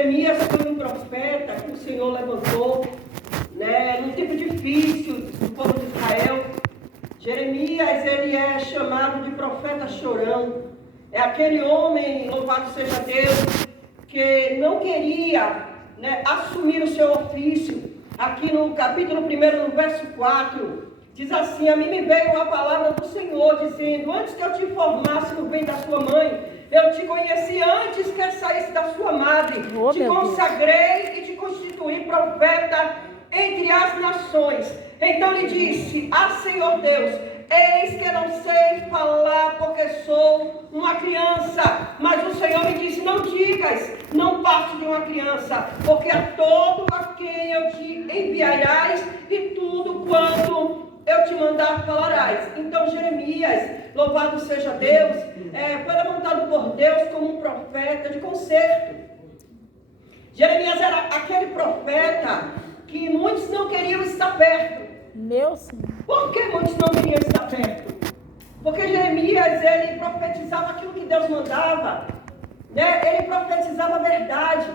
Jeremias foi um profeta que o Senhor levantou, num tempo difícil do povo de Israel. Jeremias, ele é chamado de profeta chorão. É aquele homem, louvado seja Deus, que não queria assumir o seu ofício. Aqui no capítulo 1, no verso 4, diz assim: a mim me veio a palavra do Senhor, dizendo: antes que eu te formasse no ventre da sua mãe, eu te conheci antes que saísse da sua madre. Te consagrei e te constituí profeta entre as nações. Então lhe disse: Senhor Deus, eis que não sei falar, porque sou uma criança. Mas o Senhor me disse: não digas, não parte de uma criança, porque a todo a quem eu te enviarás, e tudo quanto eu te mandar falarás. Então Jeremias, louvado seja Deus, foi levantado por Deus como um profeta de conserto. Jeremias era aquele profeta que muitos não queriam estar perto. Meu Senhor. Por que muitos não queriam estar perto? Porque Jeremias, ele profetizava aquilo que Deus mandava, ele profetizava a verdade.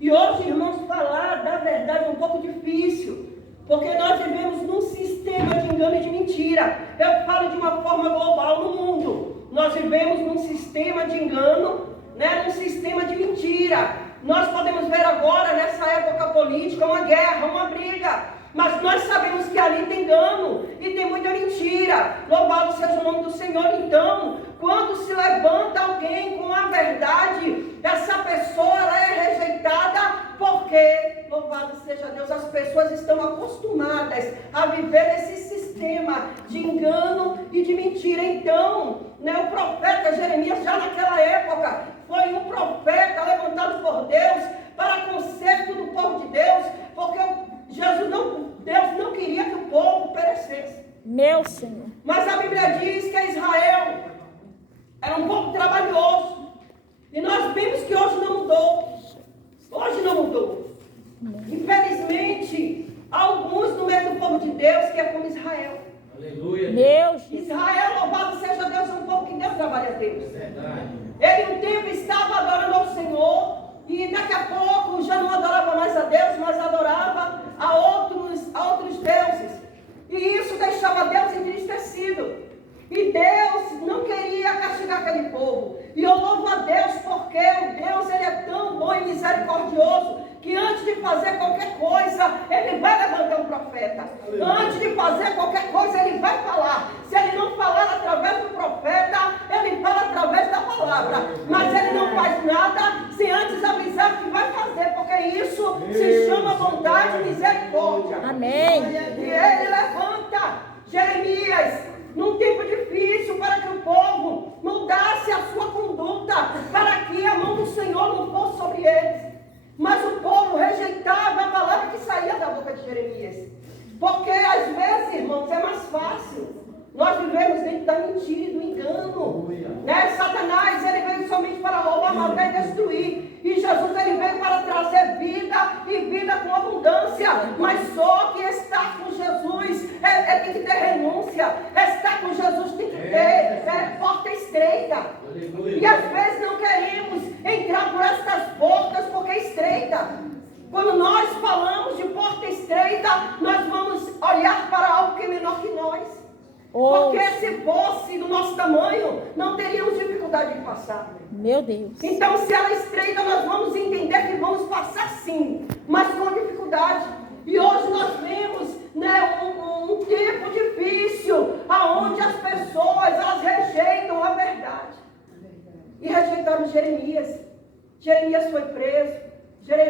E hoje, irmãos, falar da verdade é um pouco difícil, porque nós vivemos num sistema de engano e de mentira. Eu falo de uma forma global no mundo. Nós vivemos num sistema de engano, num sistema de mentira. Nós podemos ver agora, nessa época política, uma guerra, uma briga. Mas nós sabemos que ali tem engano e tem muita mentira. Louvado seja o nome do Senhor. Então, quando se levanta alguém com a verdade, essa pessoa ela é rejeitada, porque, louvado seja Deus, as pessoas estão acostumadas a viver nesse sistema de engano e de mentira. Então, o profeta Jeremias, já naquela época, foi um profeta levantado por Deus para conserto do povo de Deus, porque Deus não queria que o povo perecesse. Meu Senhor. Mas a Bíblia diz que Israel era um povo trabalhoso. E nós vimos que hoje não mudou. Hoje não mudou. Infelizmente, alguns no meio do povo de Deus que é como Israel. Aleluia. Meu Jesus. Israel, louvado seja Deus, é um povo que Deus trabalha a Deus. Verdade. Ele um tempo estava adorando ao Senhor. E daqui a pouco já não adorava mais a Deus, mas adorava a outros deuses. E isso deixava Deus entristecido. E Deus não queria castigar aquele povo. E eu louvo a Deus porque o Deus ele é tão bom e misericordioso que antes de fazer qualquer coisa, ele vai levantar um profeta. Antes de fazer qualquer coisa, ele vai falar. Se ele não falar através do profeta, ele fala através da palavra. Mas ele não faz nada sem antes avisar que vai fazer, porque isso se chama bondade e misericórdia. Amém. E ele levanta Jeremias num tempo difícil para que o povo mudasse a sua conduta, para que a mão do Senhor não fosse sobre eles. Mas o povo rejeitava a palavra que saía da boca de Jeremias. Porque às vezes, irmãos, é mais fácil nós vivemos dentro da mentira e do engano. Satanás, ele veio somente para roubar, matar e destruir. E Jesus, ele veio para trazer vida e vida com abundância. Mas só que estar com Jesus tem que ter renúncia. Estar com Jesus tem que ter porta estreita. E às vezes não queremos entrar por estas portas porque é estreita. Quando nós falamos de porta estreita, nós vamos olhar para algo que é menor que nós. Porque se fosse do nosso tamanho, não teríamos dificuldade de passar. Meu Deus. Então, se ela é estreita, nós vamos entender que vamos passar sim, mas com dificuldade. E hoje nós vemos um tempo difícil, onde as pessoas elas rejeitam a verdade. E rejeitaram Jeremias. Jeremias foi preso.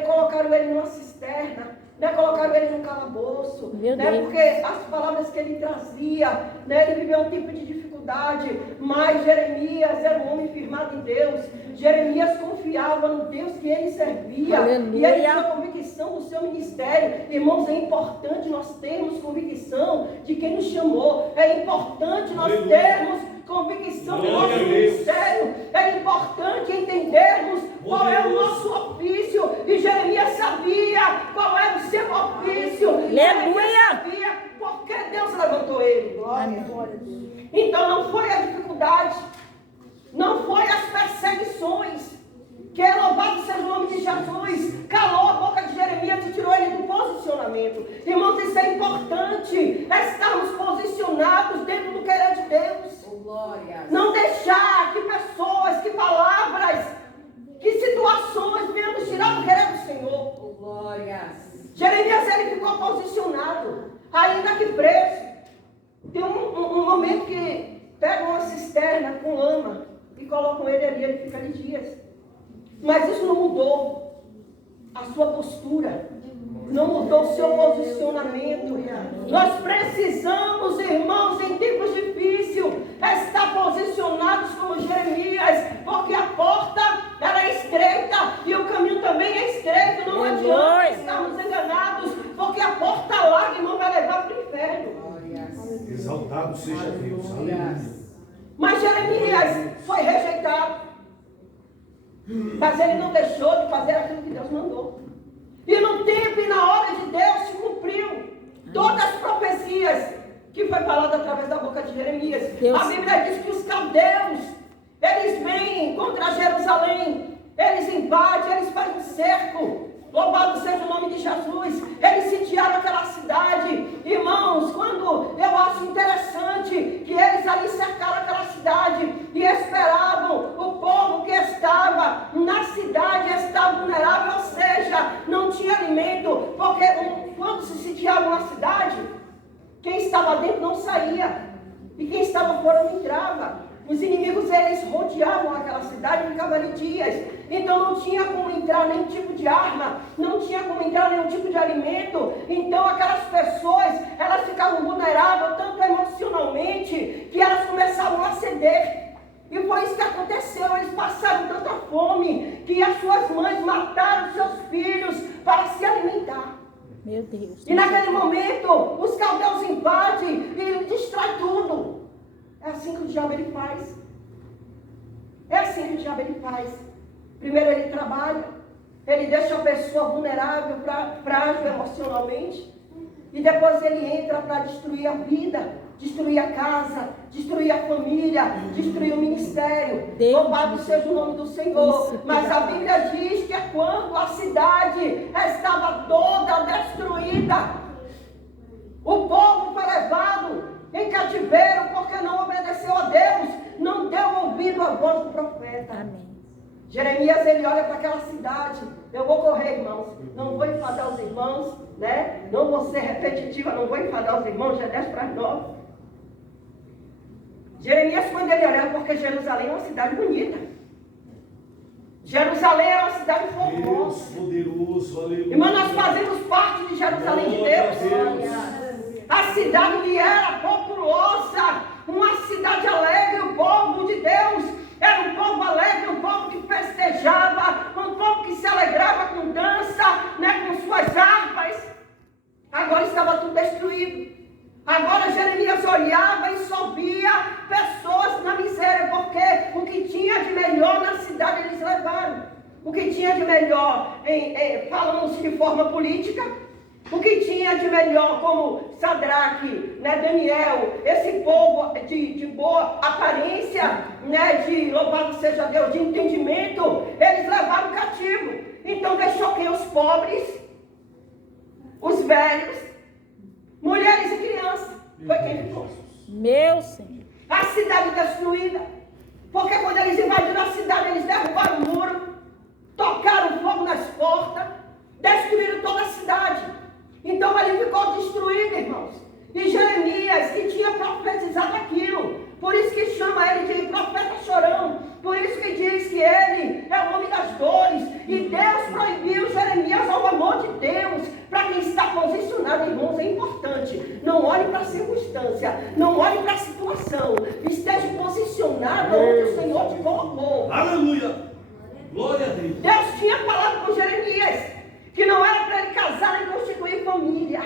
Colocaram ele numa cisterna. Colocaram ele num calabouço, porque as palavras que ele trazia, ele viveu um tipo de dificuldade, mas Jeremias era um homem firmado em Deus. Jeremias confiava no Deus que ele servia. Aleluia. E ele tinha convicção do seu ministério. Irmãos, é importante nós termos convicção de quem nos chamou. É importante nós termos convicção do nosso ministério. É importante entendermos qual é o nosso ofício. E Jeremias sabia qual era o seu ofício. Jeremias sabia porque Deus levantou ele. Glória a Deus. Então não foi a dificuldade, não foi as perseguições, que louvado seja o nome de Jesus, importante estarmos posicionados dentro do querer de Deus. Não deixar que pessoas, que palavras, que situações venham nos tirar do querer do Senhor. Jeremias, ele ficou posicionado, ainda que preso. Tem um momento que pegam uma cisterna com lama e colocam ele ali, ele fica ali dias. Mas isso não mudou a sua postura, não mudou o seu posicionamento. Nós precisamos, irmãos, em tempos difíceis, estar posicionados como Jeremias, porque a porta ela é estreita e o caminho também é estreito. Não adianta estarmos enganados, porque a porta larga, irmão, vai levar para o inferno. Exaltado seja Deus. Aleluia. Mas Jeremias foi rejeitado. Mas ele não deixou de fazer aquilo que Deus mandou. E no tempo e na hora de Deus se cumpriu todas as profecias que foi falada através da boca de Jeremias. Deus. A Bíblia diz que os caldeus, eles vêm contra Jerusalém, eles invadem, eles fazem um cerco. Louvado seja o nome de Jesus. Eles sitiaram aquela cidade. Irmãos, quando eu acho interessante que eles ali cercaram aquela cidade e esperavam o povo que estava na cidade, estava vulnerável, ou seja, não tinha alimento, porque quando se sitiava uma cidade, quem estava dentro não saía e quem estava fora não entrava. Os inimigos, eles rodeavam aquela cidade e ficavam ali dias. Então não tinha como entrar nenhum tipo de arma, não tinha como entrar nenhum tipo de alimento. Então aquelas pessoas, elas ficavam vulneráveis, tanto emocionalmente, que elas começavam a ceder. E foi isso que aconteceu. Eles passaram tanta fome que as suas mães mataram seus filhos para se alimentar. Meu Deus. E naquele momento, os caldeus invadem e ele destrói tudo. É assim que o diabo ele faz. É assim que o diabo ele faz. Primeiro ele trabalha, ele deixa a pessoa vulnerável, frágil emocionalmente. E depois ele entra para destruir a vida, destruir a casa, destruir a família, destruir o ministério. Louvado seja o nome do Senhor. Mas a Bíblia diz que é quando a cidade estava toda destruída, o povo foi levado em cativeiro porque não obedeceu a Deus, não deu ouvido à voz do profeta. Amém. Jeremias, ele olha para aquela cidade. Eu vou correr, irmãos, não vou enfadar os irmãos, né? Não vou ser repetitiva, não vou enfadar os irmãos, já é 10 para as 9. Jeremias, quando ele olha, porque Jerusalém é uma cidade bonita. Jerusalém é uma cidade formosa. Deus poderoso, aleluia. Irmão, nós fazemos parte de Jerusalém de Deus. A cidade que era populosa, uma cidade alegre, o povo de Deus era um povo alegre, um povo que festejava, um povo que se alegrava com dança, né, com suas harpas. Agora estava tudo destruído. Agora Jeremias olhava e só via pessoas na miséria, porque o que tinha de melhor na cidade eles levaram. O que tinha de melhor, falamos de forma política, o que tinha de melhor, como Sadraque, né, Daniel, esse povo de boa aparência, né, de louvado seja Deus, de entendimento, eles levaram cativo. Então deixou quem? Os pobres, os velhos, mulheres e crianças. Foi quem ficou. Meu Senhor. A cidade destruída. Porque quando eles invadiram a cidade, eles derrubaram o muro, tocaram fogo nas portas, destruíram toda a cidade. Então ele ficou destruído, irmãos. E Jeremias, que tinha profetizado aquilo, por isso que chama ele de profeta chorão, por isso que diz que ele é o homem das dores. E Deus proibiu Jeremias ao amor de Deus. Para quem está posicionado, irmãos, é importante. Não olhe para a circunstância, não olhe para a situação. Esteja posicionado onde o Senhor te colocou. Aleluia! Glória a Deus. Deus tinha falado com Jeremias que não era para ele casar e constituir família.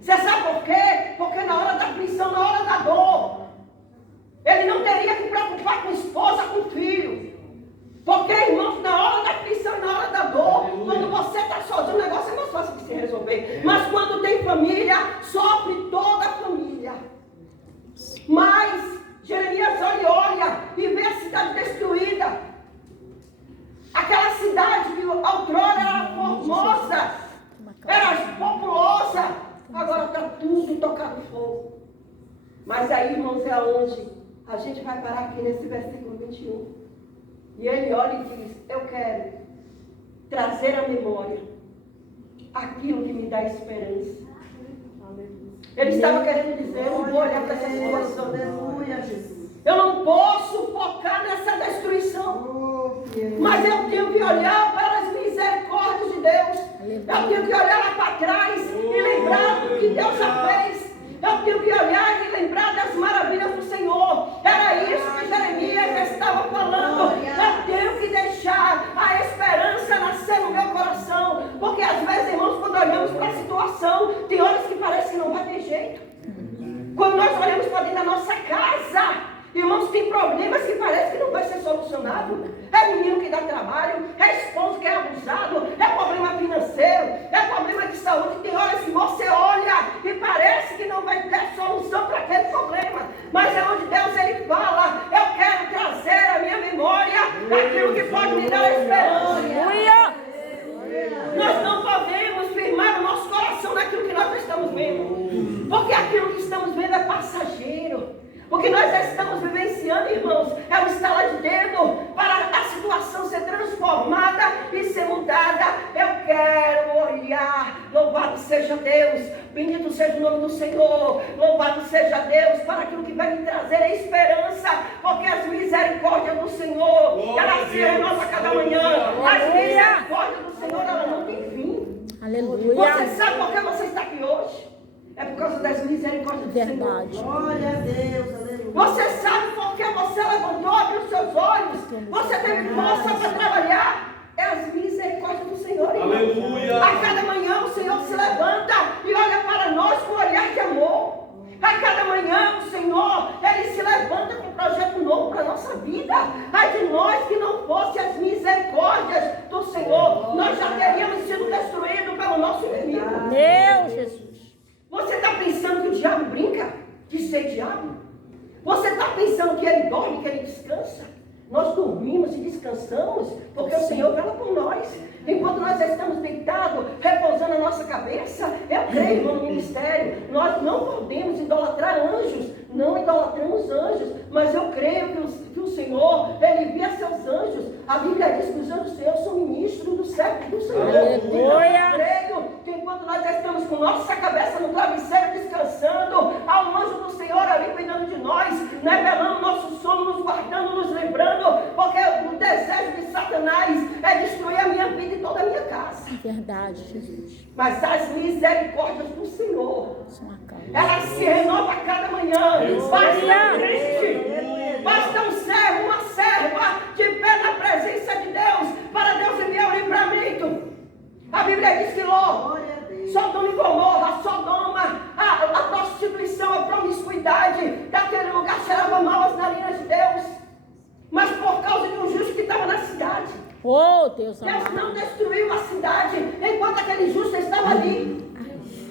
Você sabe por quê? Porque na hora da aflição, na hora da dor, ele não teria que preocupar com esposa, com filho. Porque, irmãos, na hora da aflição, na hora da dor, quando você está sozinho, o negócio é mais fácil de se resolver. Mas quando tem família, sofre toda a família. Mas Jeremias olha e vê a cidade destruída. Aquela cidade que outrora era formosa, era populosa, agora está tudo tocar no fogo. Mas aí, irmãos, é onde a gente vai parar aqui nesse versículo 21. E ele olha e diz, eu quero trazer à memória aquilo que me dá esperança. Ele estava querendo dizer, eu não vou olhar para essa situação. Aleluia, Jesus. Eu não posso focar nessa destruição. Mas eu tenho que olhar para as misericórdias de Deus. Eu tenho que olhar lá para trás e lembrar do que Deus já fez. Eu tenho que olhar e lembrar das maravilhas do Senhor. Era isso que Jeremias estava falando. Eu tenho que deixar a esperança nascer no meu coração. Porque às vezes, irmãos, quando olhamos para a situação, tem horas que parece que não vai ter jeito. Quando nós olhamos para dentro da nossa casa, irmãos, tem problemas que parece que não vai ser solucionado. É menino que dá trabalho, é esposo que é abusado, é problema financeiro, é problema de saúde. Tem horas que você olha e parece que não vai ter solução para aquele problema. Mas é onde Deus ele fala, eu quero trazer à minha memória aquilo que pode me dar esperança. Nós não podemos firmar o nosso coração naquilo que nós estamos vendo. Porque aquilo que estamos vendo é passageiro. O que nós já estamos vivenciando, irmãos, é um estalar de dedo para a situação ser transformada e ser mudada. Eu quero olhar, louvado seja Deus, bendito seja o nome do Senhor, louvado seja Deus, para aquilo que vai me trazer a esperança, porque as misericórdias do Senhor, elas se renovam a cada manhã. As misericórdias do Senhor, elas não têm fim. Aleluia. Você sabe por que você está aqui hoje? É por causa das misericórdias do Verdade. Senhor. Glória a Deus, aleluia. Você sabe por que você levantou, abriu os seus olhos. Você teve força para trabalhar. É as misericórdias do Senhor, irmão. Aleluia. A cada manhã o Senhor se levanta e olha para nós com um olhar de amor. A cada manhã o Senhor, Ele se levanta com um projeto novo para a nossa vida. Ai de nós que não fosse as misericórdias do Senhor, nós já teríamos sido destruídos pelo nosso inimigo. Meu Jesus. Você está pensando que o diabo brinca de ser diabo? Você está pensando que ele dorme, que ele descansa? Nós dormimos e descansamos porque o Senhor vela por nós. Enquanto nós estamos deitados, repousando a nossa cabeça, eu creio no ministério. Nós não podemos idolatrar anjos, não idolatramos anjos, mas eu creio que o Senhor, Ele envia seus anjos. A Bíblia diz que os anjos do Senhor são ministros do século do Senhor. Aleluia. Eu creio que enquanto nós estamos com nossa cabeça no travesseiro descansando, há um anjo do Senhor ali cuidando de nós, revelando nosso sono, nos guardando, nos lembrando, porque o desejo de Satanás é destruir a minha vida e toda a minha casa. Verdade, Jesus. Mas as misericórdias do Senhor, São a causa. elas se renovam a cada manhã. Basta um crente, basta um servo, uma serva de pé na presença de Deus, para Deus enviar o livramento. A Bíblia diz que Ló, Sodoma e Gomorra, Sodoma, a prostituição, a promiscuidade daquele lugar cheirava mal as narinas de Deus. Mas por causa de um justo que estava na cidade, Oh, Deus Deus amado. não destruiu a cidade enquanto aquele justo estava ali.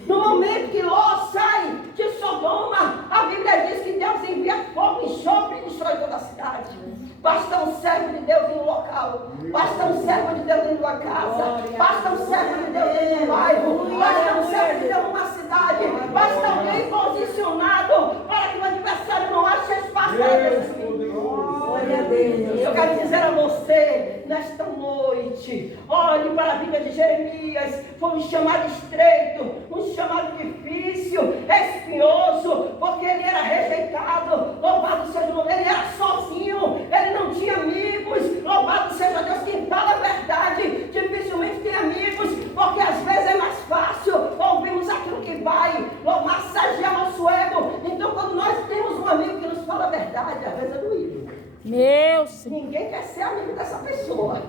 No momento que Ló sai de Sodoma, a Bíblia diz que Deus envia fogo, enxofre e destrói toda a cidade. Basta um servo de Deus em um local, basta um servo de Deus em uma casa, basta um servo de Deus em um bairro, basta um servo de Deus em uma cidade, basta alguém posicionado para que o adversário não ache espaço para destruir. Glória a Deus. Eu quero dizer a você, nesta noite, olhe para a Bíblia de Jeremias. Foi um chamado estreito, um chamado difícil, espinhoso, porque ele era rejeitado. Louvado seja o nome, ele era sozinho, ele não tinha amigos. Louvado seja Deus, quem fala a verdade dificilmente tem amigos, porque às vezes é mais fácil ouvirmos aquilo que vai massagear nosso ego. Então, quando nós temos um amigo que nos fala a verdade, às vezes é doído. Meu Senhor. Ninguém quer ser amigo dessa pessoa.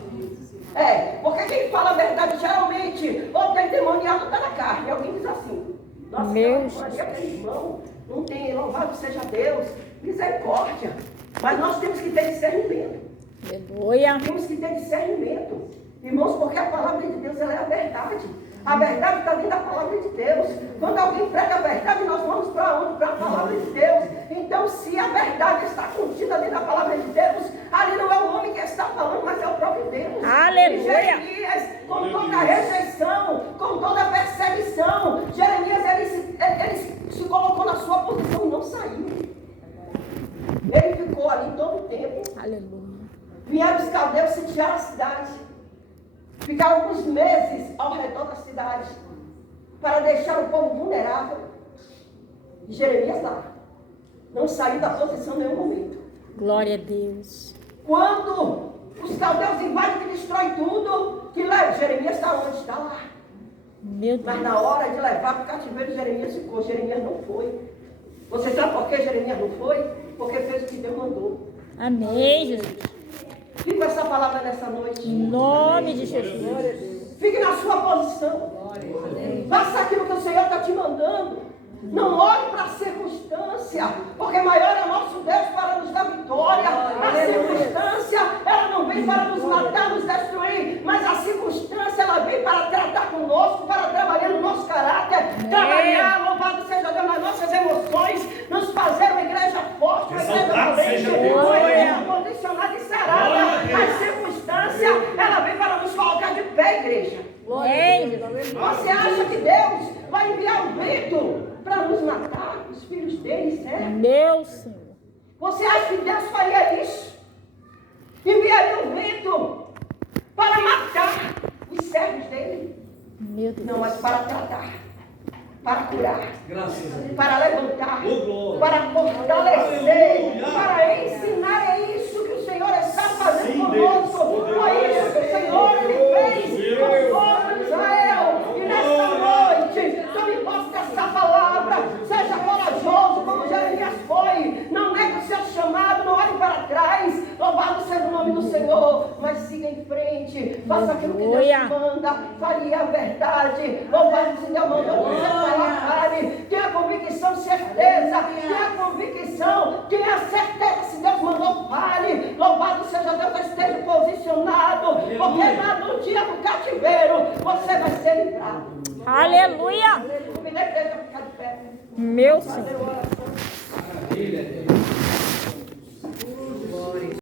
Porque quem fala a verdade geralmente ou está endemoniado ou está na carne. Alguém diz assim: nossa, aquele irmão não tem, louvado seja Deus, misericórdia. Mas nós temos que ter discernimento. Aleluia. Temos que ter discernimento. Irmãos, porque a palavra de Deus ela é a verdade. A verdade está dentro da palavra de Deus. Quando alguém prega a verdade, nós vamos para onde? Para a palavra de Deus. Então, se a verdade está contida dentro da palavra de Deus, ali não é o homem que está falando, mas é o próprio Deus. Aleluia. E Jeremias, com toda a rejeição, com toda a perseguição, Jeremias ele se colocou os caldeus sitiaram a cidade. Ficaram alguns meses ao redor da cidade para deixar o povo vulnerável. E Jeremias lá não saiu da posição em nenhum momento. Glória a Deus. Quando os caldeus invadem e destroem tudo, que leva, Jeremias está onde? Está lá. Meu Mas Deus. na hora de levar para o cativeiro, Jeremias ficou. Jeremias não foi. Você sabe por que Jeremias não foi? Porque fez o que Deus mandou. Amém, Jesus. Fique com essa palavra nessa noite. Em nome de Jesus. Fique na sua posição. Faça aquilo que o Senhor está te mandando. Não olhe para a circunstância, porque maior é o nosso Deus para nos dar vitória. A circunstância, ela não vem para nos matar, nos destruir, mas a circunstância, ela vem para tratar conosco, para trabalhar no nosso caráter, trabalhar, louvado seja Deus, nas nossas emoções, nos fazer uma igreja forte, uma igreja valente, uma igreja condicionada e sarada. A circunstância, ela vem para nos colocar de pé, igreja. Você acha que Deus vai enviar um vento para nos matar, os filhos deles, né? Meu Senhor. Você acha que Deus faria isso? Enviaria um vento para matar os servos dele? Meu Deus. Não, mas para tratar, para curar, Graças a Deus. para levantar, Oh, glória. para fortalecer, Aleluia. para ensinar. É isso que o Senhor está fazendo Sim, conosco. Deus. Foi isso que o Senhor ele fez com o povo de Israel. E nesta noite, tome posse dessa palavra. Seja corajoso como Jeremias foi. Não negue o seu chamado, não olhe para trás. Louvado seja o nome do Senhor. Mas siga em frente. Faça aquilo que Deus te manda. Fale a verdade. Louvado seja Deus mandou você falar, fale. Tenha convicção, certeza. Tenha convicção. Tenha certeza se Deus mandou, fale. Louvado seja Deus, esteja posicionado. Porque lá no dia do cativeiro, você vai ser livrado. Aleluia. Convidei a igreja a ficar de pé. Meu Fazer Senhor. oração. Maravilha.